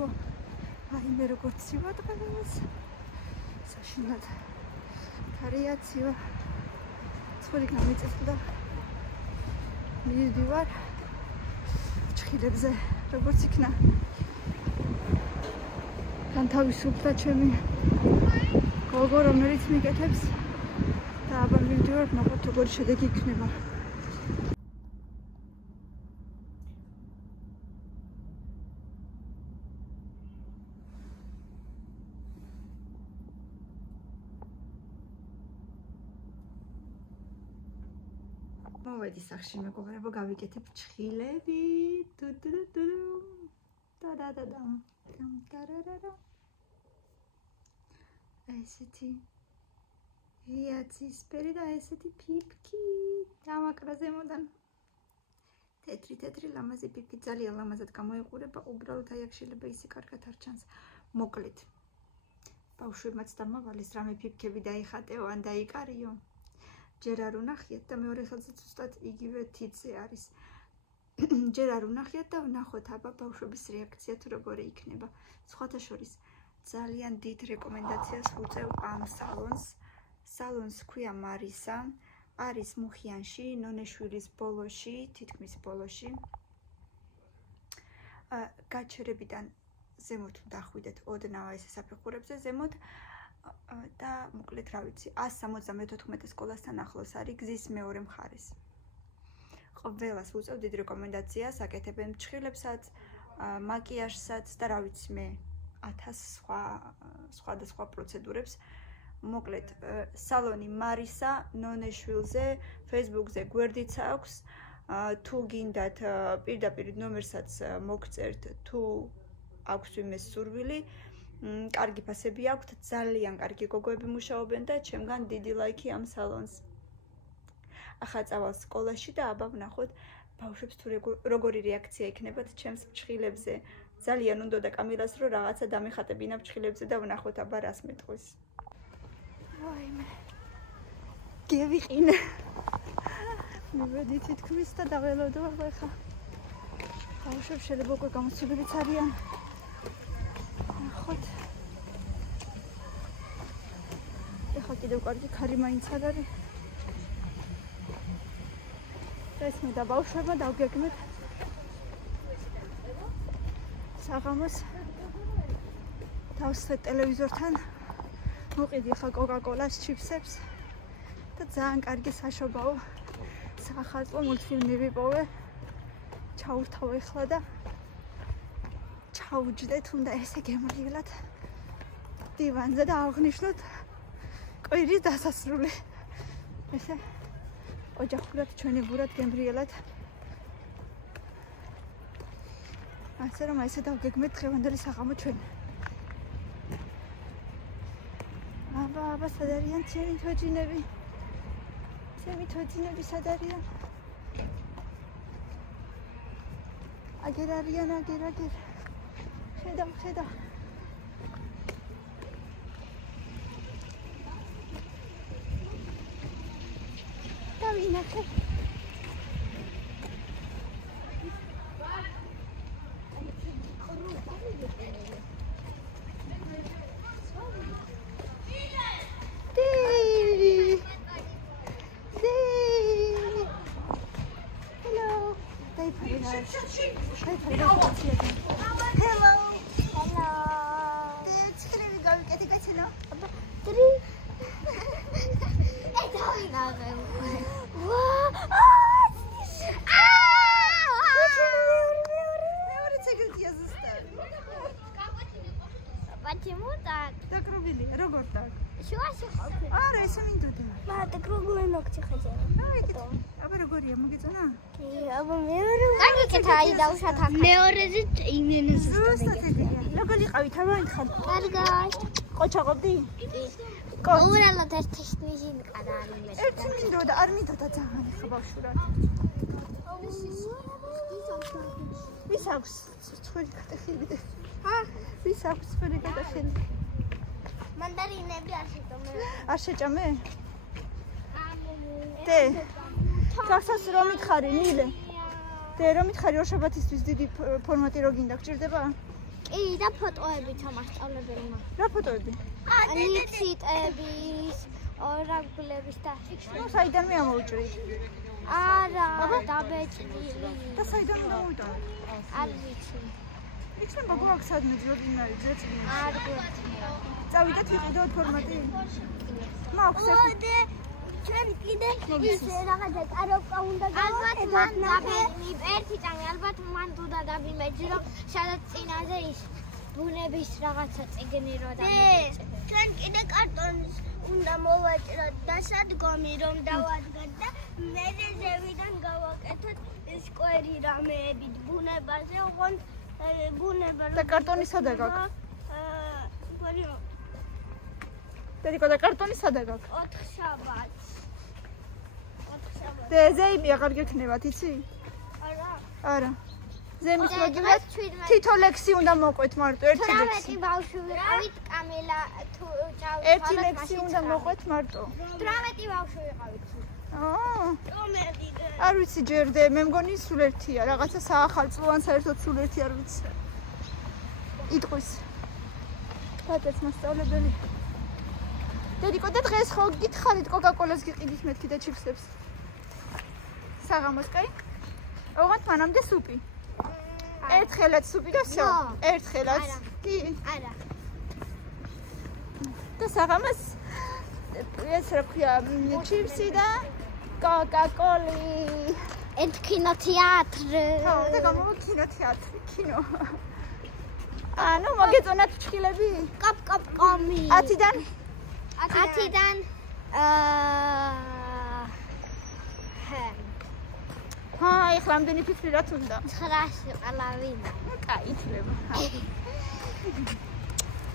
ხო აი მე როგორც სივატყეს საშინად თარიაციო ცხვირი გამიწესდა მივდივარ ჩხილებზე როგორც იქნა განთავისუფლდა ჩემი გოგო რომელიც მიკეთებს და აბა მივდივარ ნახოთ როგორი შედეგი იქნება მოვედი სახში მეგობრებო გავიკეთებ ჩხილები ესეთი იაცისფერი და ესეთი ფიფკი დამაკრა ზემოდან თეთრი ლამაზი ფიფკი ძალიან ლამაზად გამოიყურება უბრალოდ აი აქ შეიძლება ისე კარგად არ ჩანს მოკლედ ბავშვებმაც დამავალეს რამე ფიფკები დაიხატეო ან დაიკარიო ჯერ არ უნახიათ და მეორე ხელზე ზუსტად იგივე თითზე არის ჯერ არ უნახიათ და ვნახოთ აბა ბავშვების რეაქცია თუ როგორი იქნება სხვათა შორის ძალიან დიდ რეკომენდაციას ვუწევ ამ სალონს ქვია მარისა არის მუხიანში ნონეშვილის ბოლოში თითქმის ბოლოში გაჩერებიდან ზემოთ დახვიდეთ ოდნავ ეს საფეხურებზე ზემოთ და მოკლედ რა ვიცი 174 სკოლასთან ახლოს არის გზის მეორე მხარეს ყველას ვუწევ დიდ რეკომენდაციას აკეთებენ ჩხილებსაც მაკიაჟსაც და რა ვიცი მე 1000 სხვა პროცედურებს მოკლედ სალონი მარისა ნონეშვილზე Facebook-ზე გვერდიც აქვს თუ გინდათ პირდაპირ ნომერსაც მოგწერთ თუ აქვს ვინმეს სურვილი კარგი ფასები აქვთ ძალიან კარგი გოგოები მუშაობენ და ჩემგან დიდი ლაიქი ამ სალონს ახლა წავალ სკოლაში და აბა ვნახოთ ბავშვებს თუ როგორი რეაქცია იქნებათ ჩემს ჩხილებზე ძალიან უნდა და კამილას რომ რაღაცა დამეხატებინა ჩხილებზე და ვნახოთ აბა რას მეტყვის ვაიმე გევიყინე მივედი თითქმის და დაველოდო ახლა ბავშვებს შეიძლება უკვე გამოცდილებიც არიან ნახოთ ეხლა კიდევ კარგი ქარი მაინც არ არის ეს მე და ბავშვებმა დავგეგმეთ საღამოს დავსვეთ ტელევიზორთან მოყიდი ახლა კოკა-კოლას ჩიფსებს და ძალიან კარგი საშობაო სახალხო მულტფილმი ვიპოვე ჩაურთავ ახლა და ჩაუჯდეთ უნდა ესე გემრიელად დივანზე და აღნიშნოთ კვირის დასასრული ესე ოჯახურად ჩვენი გურად გემრიელად ასე რომ ესე დავგეგმეთ დღევანდელი საღამო ჩვენ აბა სად არიან ჩემი თოჯინები სად არიან აგერ არიან აგერ ხედავ დავინახე მეორეზე იმენზე როგორ იყავით ამაინთხან კარგად ყოჩაღობდი უბრალოდ ეს ტექნიჟინ ყარა არის მე ერთი მინდოდა არ მინდოდა ძალიან ხა ბავშვურად ვის აქვს ცხვირი გადახილი ვის აქვს ცხვირი გადახილი მანდარინები არ შეჭამე დე გასას რომ მითხარი მილე დე რომ მითხარი ორ შაბათისთვის დიდი ფორმატი რო გინდა გჭირდება კი და ფოტოებიც ამასწავლებელმა. რა ფოტოები? ნიციტების, ორაგულების და ნუ საიდან მოვუჭრით? არა, დაბეჭდილი. და საიდან მოვიტანეთ? არ ვიცი. იქნება გვაქვს სადმე ჯორდინარი ძეწი. არ გვეცნია. წავიდეთ ვიყიდოთ ფორმატი. მაქვს ჩვენ კიდე ის რაღაცა კაროკა უნდა გავაკეთოთ. ალბათ მან დაბიმი ერთი წამი, ალბათ მან უნდა დაბიმეჯი, რომ სადაც წინაზე ის ბუნების რაღაცა წიგნი რო დამეჭერეთ. ჩვენ კიდე კარტონის უნდა მოვაჭროთ დასადგომი რომ დავადგათ და მე ზევიდან გავაკეთოთ ეს კვერი რამეებით ბუნებაზე, ოღონდ ბუნება და კარტონი სადა გაქვს? დედიკო და კარტონი სადა გაქვს? 4 შაბათს. და ზეიმი აღარ გექნებათ, იცი? არა. ზემის მოგივეთ თითო ლექსი უნდა მოყვეთ მარტო, ერთი ლექსი. 18 ბავშვი ვიყავით, კამელა თუ ჭავი. ერთი ლექსი უნდა მოყვეთ მარტო. 18 ბავშვი ვიყავით. არ ვიცი ჯერდე, მე მგონი სულ ერთია, რაღაცა საახალწლოვან საერთოდ სულ ერთი არ ვიცი. იტყვის. ბატონს მასწავლებელი. დედიკო და დღეს ხო გითხარით კოკა-კოლას გიყიდით მეთქი და ჩიფსებს. საღამოს კაი? ოღონდ მანამდე სუპი. ერთხელაც სუპი და всё. ერთხელაც. კი. არა. და საღამოს ეს რა ქვია, ჩიფსი და კოკა-კოლი. ერთ კინოთეატრ. ხო, და გამოვა კინოთეატრი, კინო. ანუ მოგეწონათ ფრჩხილები? კოპკოპკომი. 10-დან? 10-დან ეხლა ამდენი ფიქრი რაც უნდა? 900 ყალავინა. კაი, ითვლება.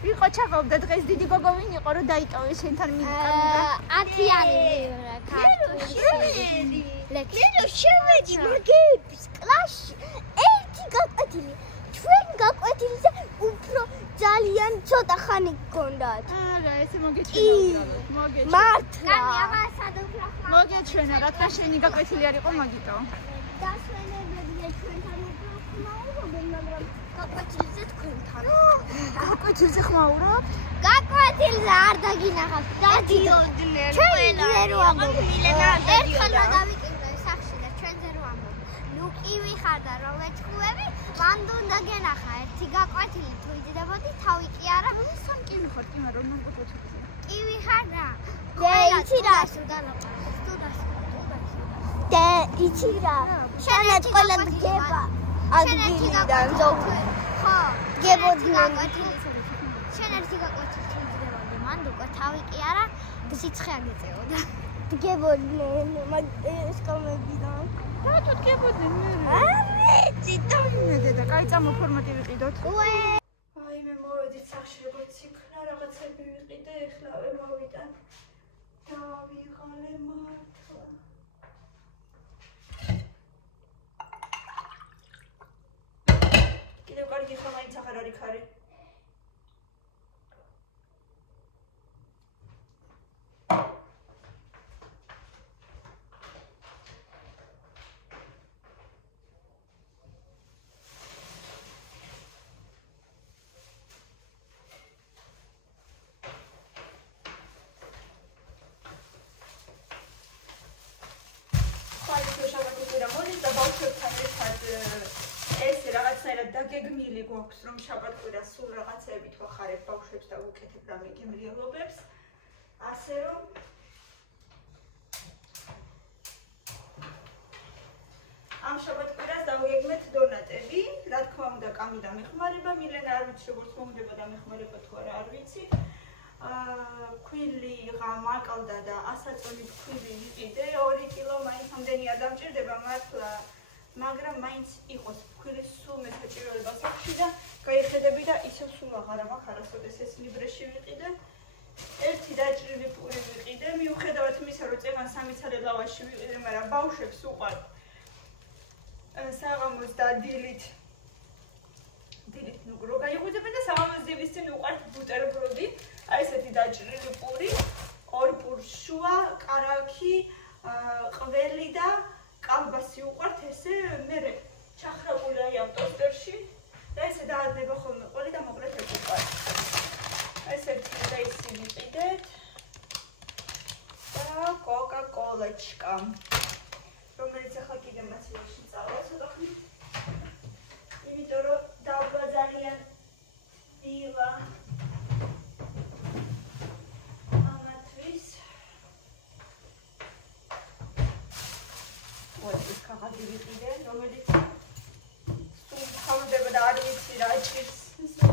ვიყო ჩაყავდა დღეს დიდი გოგო ვინ იყო რომ დაიტოვე შენთან მიდიკამიდა? 10-იანი მივიღე ქართული. ლექსი შევედი მაგების კლასში. ერთი გაკვეთილი. ჩვენ გაკვეთილი და უფრო ძალიან ცოტა ხანი გქონდათ. არა, ესე მოგეჩვენა. მართლა. კანი აღარ სადოფლო. მოგეჩვენა, რა შენი გაკვეთილი არ იყო მაგიტო. დასვენებებია ჩვენთან უფრო ხმაურობენ, მაგრამ გაკვეთილზე თქვენთან. გაკვეთილზე ხმაურობ? გაკვეთილზე არ დაგინახავთ. დადიოდნენ ყველა. რო ამბობ მილენა არ დადიოდა. ერთხელ დავიკითხე სახში და ჩვენზე რო ამბობ. ნუ კი ვიხარ და რო ვეჭქუები, მანდ უნდა გენახა ერთი გაკვეთილი თუ იძდებოდი, თავი კი არა. სამ კი ვიხარ, კი მაგრამ მან ყოთვეთია. კი ვიხარ რა. და იცი რა? და იცი რა? შენეთ ყველა დგება. ადგილიდან ზოგადად. ხო, გებოდნენ. შენ ერთი გაკვეთილი იძდებოდი, მანდ უკვე თავი კი არა, სიცხე აგეწეოდა. დგებოდნენ სკამებიდან. რატო დგებოდნენ მე? ვიცი, მე დედა, კაი წამო ფორმატი ვიყიდოთ. აი მე მოვედით სახში როგორც იქნა, რაღაცები ვიყიდე, ეხლავე მოვიდან. დავიღალე მართლა. კიდევ კარგი ხა მაინც აღარ არის ხარი. გეგმილი გვაქვს რომ შაბათ-კვირა სულ რაღაცებით ვახარებ ბავშვებს და ვუკეთებ რამე გემრიელობებს. ასე რომ ამ შაბათ-კვირას დავგეგმეთ დონატები. რა თქმა უნდა, კამი და მეხმარება, მილენა არ ვიცი როგორც მომდება და მეხმარება თუ არა არ ვიცი. ქვილი მაკალდა და ასაწონი ქვილი ვიყიდე 2 კილო მაინც ამდენი არ დამჭირდება მართლა. მაგრამ მაინც იყოს ფქვილის სულ მესაჭიროება სახში და გაიხედები და ისევ სულ აღარ მაქვს არასოდეს ეს ლიბრეში ვიყიდე. ერთი დაჭრილი პური ვიყიდე, მიუხედავად იმისა, რომ წეგან 3 ცალი ლავაში ვიყიდე, მაგრამ ბავშვებს უყვართ საღამოს და დილით ნუგრო გაიღვიძებენ და საღამოს დილის წინ უყვართ ბუტერბროდი, აი ესეთი დაჭრილი პური, 2 პურს შუა, კარაქი, ყველი და კალბასი უყვართ ესე, მერე ჩახრაგული აი ამ ტოსტერში და ესე დაადნება ხოლმე ყველი ვიყიდე, რომელიც სულ თავდება და არ ვიცი რა ჭირს,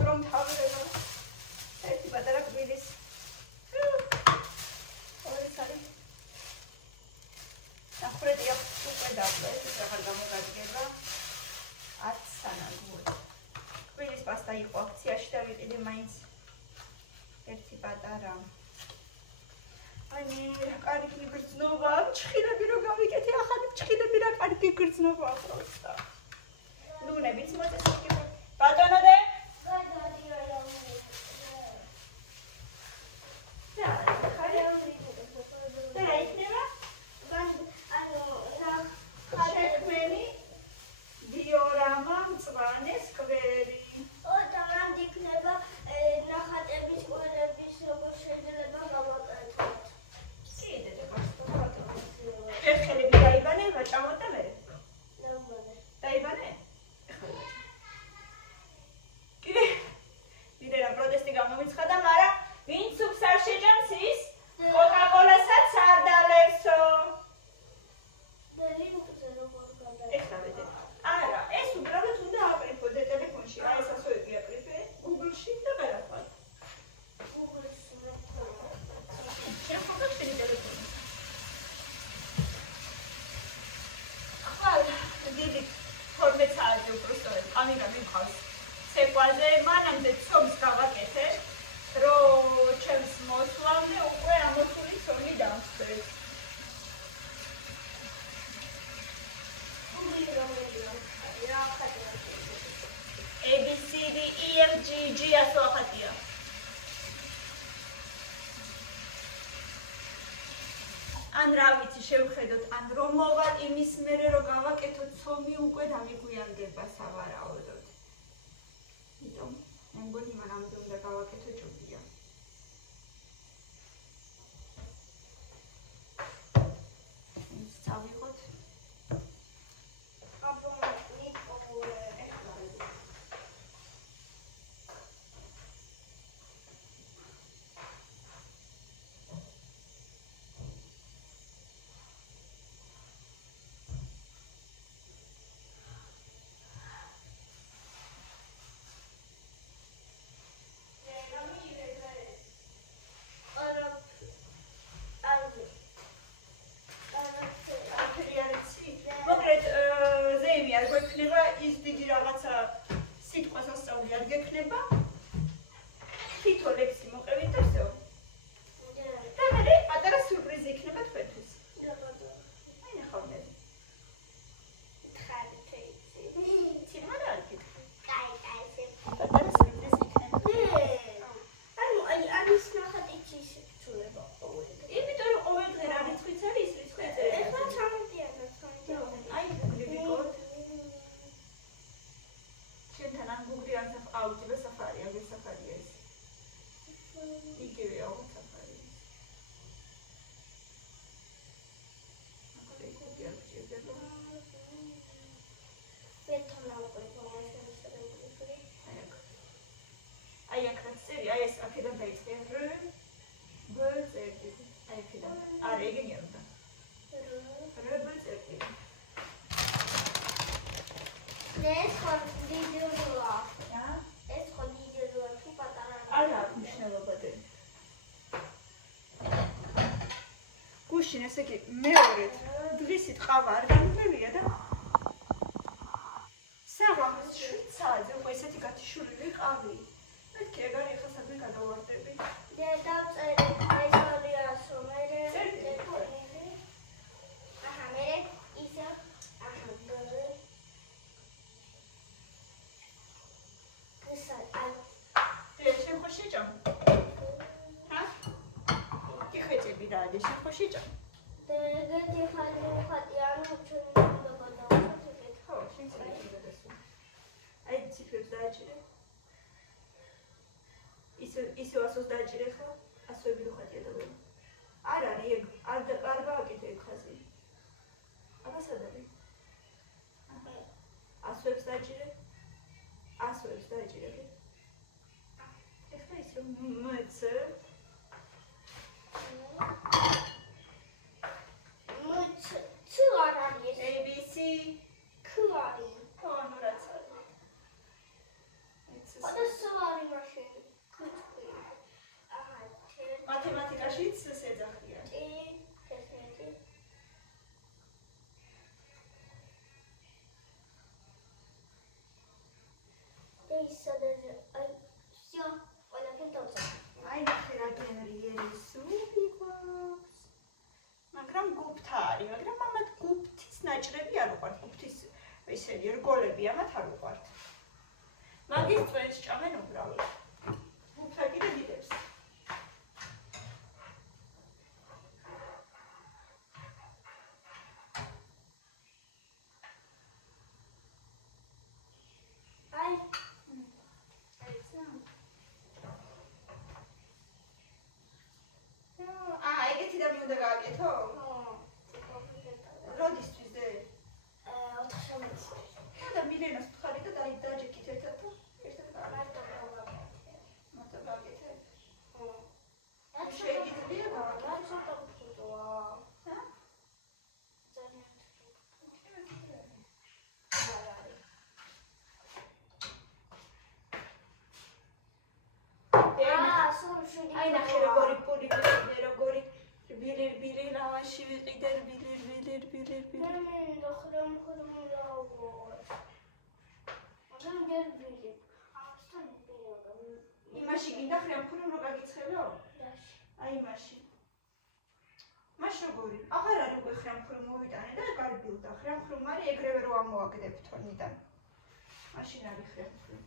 რომ თავდება. ერთი პატარა კბილის. ორი სარი. ნახრეთი აქვს უკვე დაბლა, ეს აღარ გამოგადგება. 10 სანაგური. კბილის პასტა იყო აქციაში და ვიყიდე მაინც ერთი პატარა. Ani, კარგი გრძნობა, ჩხილები რო გავიკეთე, ახალი ჩხილები რა კარგი გრძნობა პროსტა. ნუნებიც მოწესრიგე. ბატონოდე? შექმენი დიორამა მწვანე სკვერი. და რამ იქნება ნახატების ყველების როგორ შეიძლება გავაკეთოთ. ხელი დაიბანე, ვაჭამოთ და მე. დაიბანე? კი. ვიდრე რა პროტესტი გამომიცხადა, მაგრამ ვინც სუპს არ შეჭამს ის, კოკაკოლასაც არ დალევსო. ეხლა ვიდე. არა, ეს უბრალოდ უნდა აკრიფოდე ტელეფონში. აი ეს ასე აკრიფე, Google-ში და გადახვარ. Google-ში. შენ ხომ შენი ტელეფონი? დიდი 12 საათი უბრალოდ ამი გამიყავს სეკვაზე მანამდე ცომს გავაკეთე რომ ჩემს მოსვლამდე უკვე ამოსული ცომი დამწეს A B C D E F G G ასე ახატია ან რა ვიცი შევხედოთ ან რომ მოვალ იმის მერე რომ გავაკეთოთ ცომი უკვე დამიგვიანდება სავარაუდოდ. იმიტომ მე მგონი მანამდე უნდა გავაკეთო ჯობია. ის წავიღოთ. ის დიდი რაღაცა სიტყვას ასწავლი არ გექნება. თითო ლექსი მოყევით და всё. და მე პატარა სიურპრიზი იქნება თქვენთვის. აი ნახავთ. პატარა სიურპრიზი იქნება. არის ნახატი ჩიშულება ყოველ. იმიტომ რომ ყოველ დღე რა რიცხვიც არის, ის რიცხვიც არის. ეხლა 13-იანა, 13. აი გლიბიკოთ. შენთან ან გუგლი ან აუჯიბე საფარი, აგერ საფარია ეს. იგივე აუ საფარი. აკეთე გუგლი აუჯიბება. აი აქ რაც წერი, აი ეს აქედან დაიწყე რ ბ წერტი. აი აქედან. არა, ეგენი არ უნდა. რ ბ წერტი. ეს ხო დიდია. ეს ხო დიდია თუ პატარა. არა, მნიშვნელობად. გუშინ ესე იგი მეორედ დღისით ყავა არ გამიგებია და საღამოს 7 საათზე უკვე ესეთი გათიშული ვიყავი. მეთქი ეგარი ახლა საქმე გადავარდები. დავწერე ეს ოლიასო მერე ტელეფონი. აჰა მერე ისა აჰა გორე. ესა აი შენ ხო შეჭამ? ჰა? კი ხეჭები რა არის, შენ ხო შეჭამ? ეგეთი ხალხი ანუ ჩვენ უნდა გადავხოთ ეგეთ. ხო, შენ ციფრებს გადასულ. აი ციფრებს დააჭირე. ისე ასოს დააჭირე ხო? ასოები რო ხატია და ვერ. არ არის ეგ, არ გავაკეთე ეგ ხაზი. აბა სად არის? ასოებს დააჭირე. ასოებს დააჭირე. ეხლა ისე მც მც არ არის. ABC კაციც შეძახია. მაგრამ გუფთა არის, მაგრამ ამათ გუფთის ნაჭრები არ უყვართ, გუფთის ესენი რგოლები ამათ არ უყვართ. მაგის წვენს ჭამენ უბრალოდ. გუფთა კიდე დიდებს. იმაში გინდა ხრემხური რო გაგიცხელო? აი იმაში. მაშ როგორი? აღარ არის უკვე ხრემხური მოვიტანე და გარბილდა. ხრემხური მარი ეგრევე რო ამოაგდებ თონიდან. მაშინ არის ხრემხური.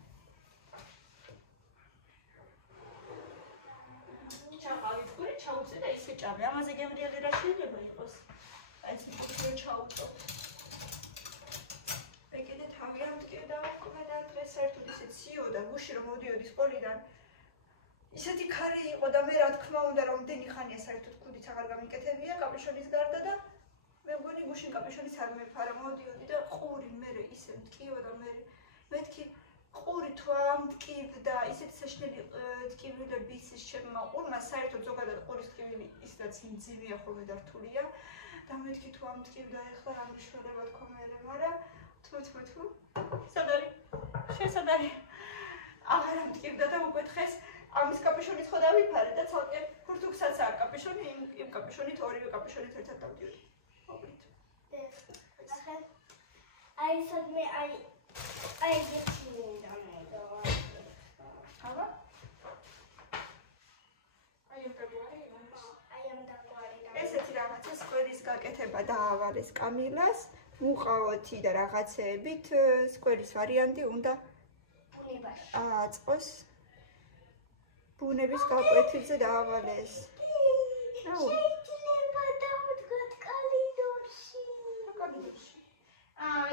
ჩაყავიფური, ჩაუწე და ისე ჭამე. ამაზე გემრიელი რა შეიძლება იყოს? აი ეს მოკრო ჩაუწო. ეგეთე თავი ამტკივდა უკვე და დღეს საერთოდ ისე ციოდა გუში რომ მოდიოდი სკოლიდან ისეთი ქარი იყო და მე რა თქმა უნდა რამდენი ხანია საერთოდ ქუდიც აღარ გამიკეთებია კაპიშონის გარდა და მე მგონი გუშინ კაპიშონის არ მეფარა მოდიოდი და ყური მე ისე მტკივდა მე მეთქი ყური თუ ამტკივდა ისეთი საშნელი ტკივილების შემმა ყურმა საერთოდ ზოგადად ყურის ტკივილი ისედაც მძიმეა ხოლმე და რთულია და მეთქი თუ ამტკივდა ეხლა რა მნიშვნელობა თქო მე მაგრამ თუ სად არის? სად არის? აღარ ამტკივდა და უკვე დღეს ამის კაპიშონით ხო დავიფარე და ცალკე ფურთუქსაც აქვს კაპიშონი იმ კაპიშონით ორივე კაპიშონით ერთად დავდივდი. მოკლედ. ნახე. აი სადმე აი ეგეთი და აბა? აი ამ დაგვარი. ესეთი რაღაცა სკვერის გაკეთება დაავალეს კამილას. მუყაოთი და რაღაცეებით სკვერის ვარიანტი უნდა აწყოს ბუნების გაკვეთილზე დაავალეს. შეიძლება დავდგათ კალიდორში. კალიდორში.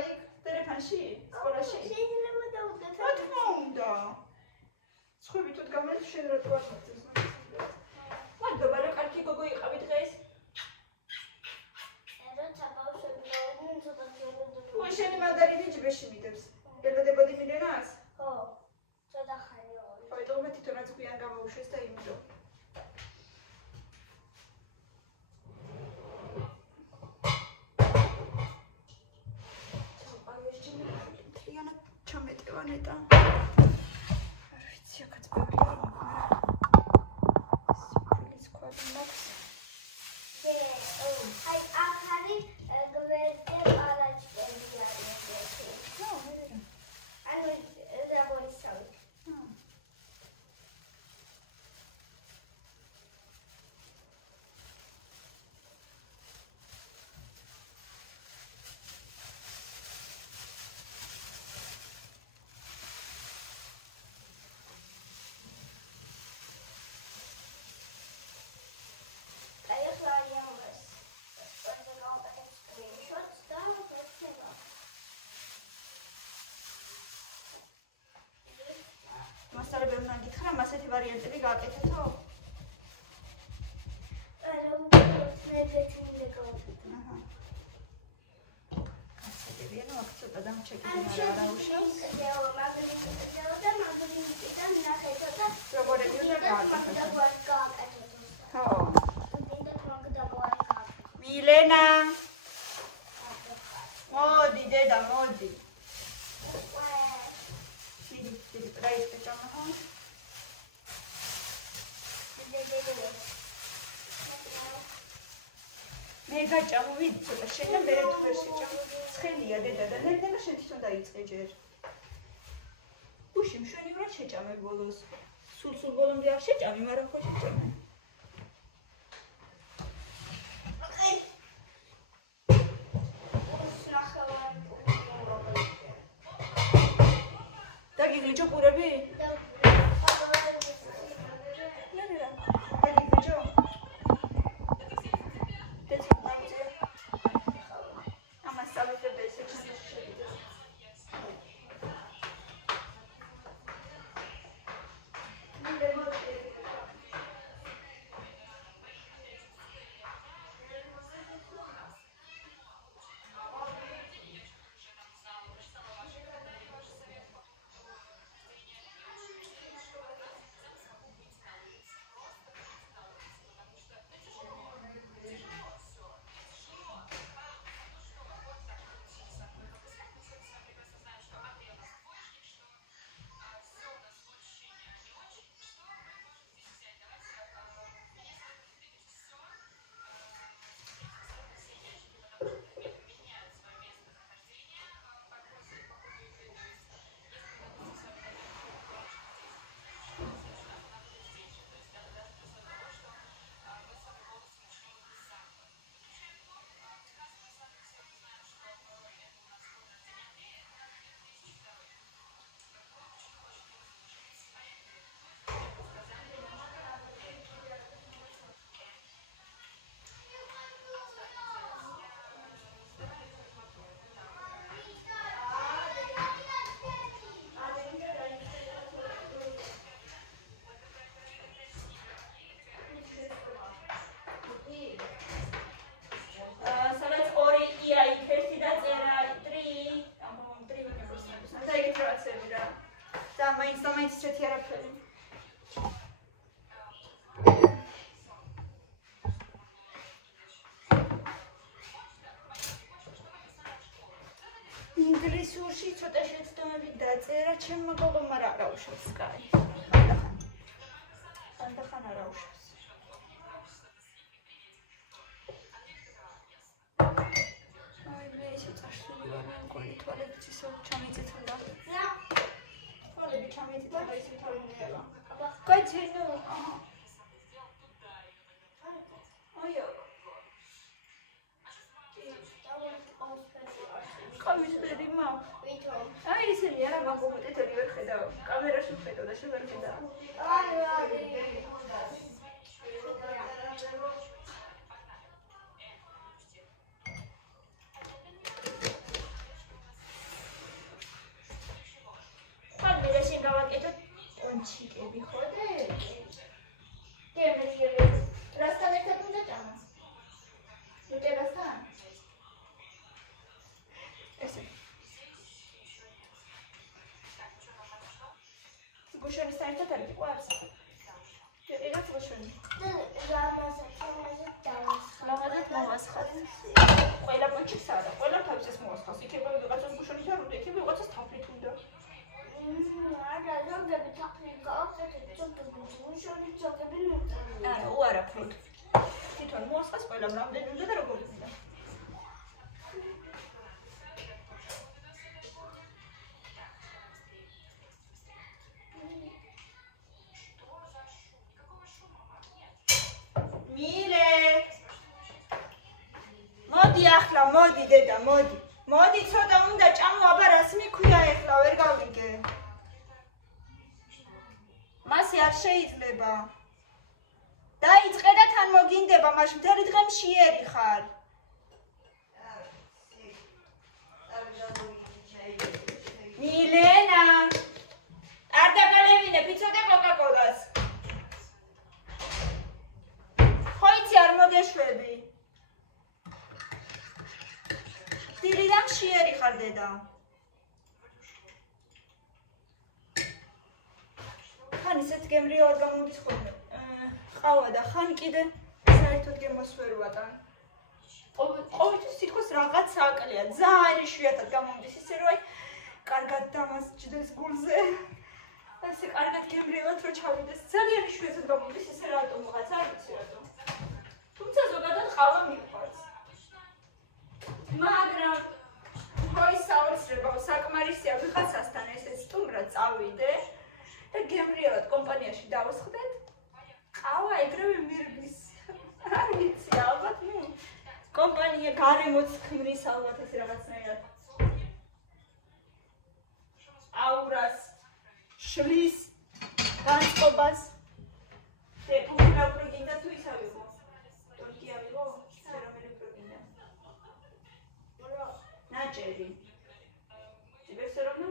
ეგ ტელეფონში, სკოლაში? შეიძლება დავდგათ. რა თქმა უნდა. სხვები თვით გამართ შენ რა თქვა მოწეს მაგას. მადლობა რა კარგი გოგო იყავი დღეს. შენი მანდარინი ჯიბეში მიდევს. ელოდებოდი მილენას? ხო. ცოტა ხანი ორი. ხო, ეთო მე თვითონაც გვიან გამოუშვეს და იმიტომ. ჩაყავიეს ჯიმი. თლიანად ჩამეტევანე და არ ვიცი, აქაც ბევრი არ მაგრამ სიფილის კვალი მაქვს. აი აქ არის გვერდზე პალაჭკები არის. ანუ რაბორისავი. ასეთი ვარიანტები გააკეთეთო? არა, ეგეთი მინდა გავაკეთო. აჰა. გასაგებია, ნუ აქ ცოტა დამჩეკები არა უშავს. მაგნიტიდან ნახეთო და როგორები უნდა გააკეთო. ხო. მილენა. მოდი, დედა, მოდი. დიდი პრაიოტი ჭამაო. მე გაჭამო ვიდ ცოტა შეჭამ მერე თუ ვერ შეჭამ ცხელია დედა და ნერდება შენ თვითონ დაიწყე ჯერ უში მშვენივრად შეჭამე ბოლოს სულ ბოლომდე არ შეჭამი მაგრამ ხო შეჭამე დაგიგვიჯო ყურები მაინც შეეთი არაფერი. ინგლისურში ცოტა შეცდომები დაწერა, ჩემმა გოგომ არ აუშავს კაი. ხანდახან არ აუშავს. აი მე ისე წარსული ვარ, მგონი თვალებით ისე ჩამიწეთა. Continue. Ayo. Qavis beri ma. Ai iseni ara მაგობთ ეთერი ვერ ხედავ. კამერაში ვხედავ და შენ ვერ ხედავ. ჩიკები ხოდე? გემრიელი. რასთან ერთად უნდა ჭამა? უტერასთან? ესე. გუშონის ერთად არის ყვარს? ეგაც გუშონი. ლამაზად მოვასხათ. ყველა პონჩიკს არა, ყველა თავისას მოვასხავს. იქნება ვიღაცას გუშონით არ უნდა, იქნება ვიღაცას თაფლით უნდა. არა, ზოგები თაფლით გააქვს, გუშონით ზოგები ნუწა. არა, უარაფრით. თვითონ მოვასხავს ყველამ რამდენი უნდა და როგორ უნდა. მილე მოდი ახლა მოდი დედა მოდი მოდი ცოტა უნდა ჭამო აბა რას მიქვია ახლა ვერ გავიგე მასე არ შეიძლება დაიწყე და თან მოგინდება მაშინ მთელი დღე მშიერი ხარ მილენა არ დაგალევინებ იცოდე კოკაკოლას ხოიცი არ მოგეშვები დილიდან მშიერი ხარ დედა ხან ისეთ გემრი არ გამოდის ხოლმე ყავა და ხან კიდე საერთოდ გემოს ვერ ვატან ყოველთვის თითქოს რაღაც აკლია ძალიან იშვიათად გამოდის ისე რომ აი კარგად დამასჯდეს გულზე ასე კარგად გემრიელად რო ჩავიდეს ძალიან იშვიათად გამოდის ისე რატომ ვიღაც არ ვიცი რატომ თუმცა ზოგადად ყავა მიყვარს საკმარისია ვიღაცასთან ესე სტუმრად წავიდე და გემრიელად კომპანიაში დავსხდეთ. ყავა ეგრევე მირგვის. არ ვიცი, ალბათ კომპანია გარემოც ქმნის ალბათ ეს რაღაცნაირად. აურას, შლის, განწყობას. დეპუტირა პროგინდა თუ ისავე იყო. თორკია იყო, სერამელი პროგინდა. ნაჭერი. тебе всё равно?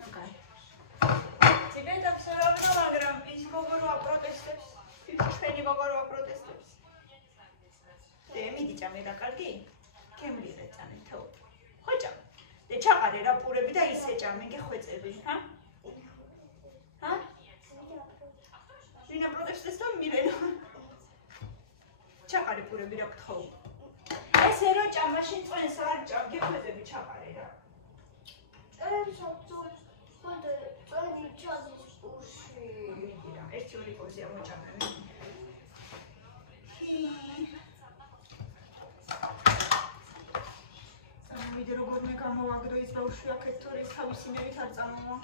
Ну как? тебе-то всё равно, მაგრამ ის მოგოროა პროტესტებს. ფიფშენი მოგოროა პროტესტებს. მიდი ჭამე რა კარგი? გემრიელად ჭამე თო. ხო ჭამ. და ჩაყარე რა პურები და ისე ჭამე, გეხვეწები, ჰა? ჰა? ვინა პროტესტებს და მირენო. ჩაყარე პურები რა გთხოვ. ესე რო ჭამ, მაშინ წვენს არ ჭამ, გეხვეწები ჩაყარე რა. წვენი ჩადის უში. რა, ერთი ორი პოზია მოჭამე. მიდე როგორმე გამოვაგდო ის ბავშვი აქეთ თორე ის თავისი მერით არ წამოვა.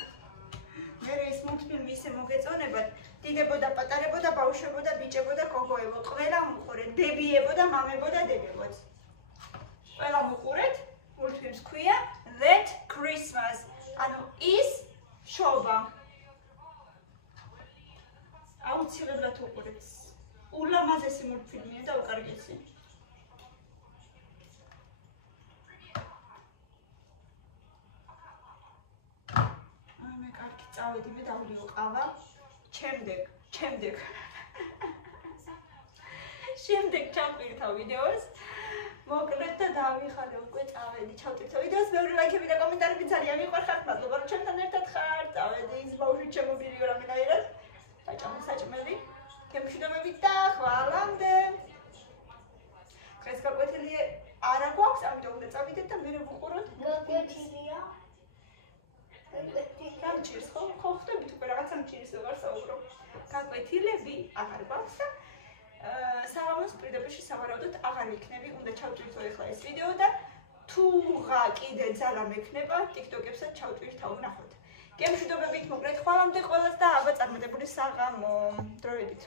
მე ეს მულტფილმი ისე მოგეწონებათ, დიდებოდა, პატარებოდა, ბავშვებოდა, ბიჭებოდა, გოგოებო, ყველა მოყურეთ, დებიებოდა, მამებოდა, დებებოდ. ყველა მოყურეთ, მულტფილმს ქვია That Christmas. ანუ ის შობა. აუცილებლად უყურეთ. ულამაზესი მულტფილმია და უკარგესი. მე კარგი წავედი, მე დავლიო ყავა. შემდეგ ჩავტვირთავ ვიდეოს. მოკლედ და დავიხარე უკვე წავედი, ჩავტვირთავ ვიდეოს. მეორე ლაიქები და კომენტარები ძალიან მიყვარხართ. მადლობა რომ ჩემთან ერთად ხართ. წავედი ის ბავშვი ჩემობილიო რამენაირად. დაჭამე საჭმელი. გემშვიდობებით და ხვალამდე. დღეს გაკვეთილი არ აქვს, ამიტომ უნდა წავიდეთ და მე ვუყუროთ. გაკვეთილია. გამჭირს ხო ხვდებით უკვე რაღაცა მჭირს ვეღარ საუბრობ. გაკვეთილები აღარ გვაქვს და საღამოს პირდაპირში სავარაუდოდ აღარ იქნები, უნდა ჩავტვირთო ახლა ეს ვიდეო და თუღა კიდე ძალა მექნება, TikTok-ებსაც ჩავტვირთავ ვნახოთ. გემშვიდობებით მოკლედ ხვალამდე ყველას და აბა წარმატებული საღამო. დროებით.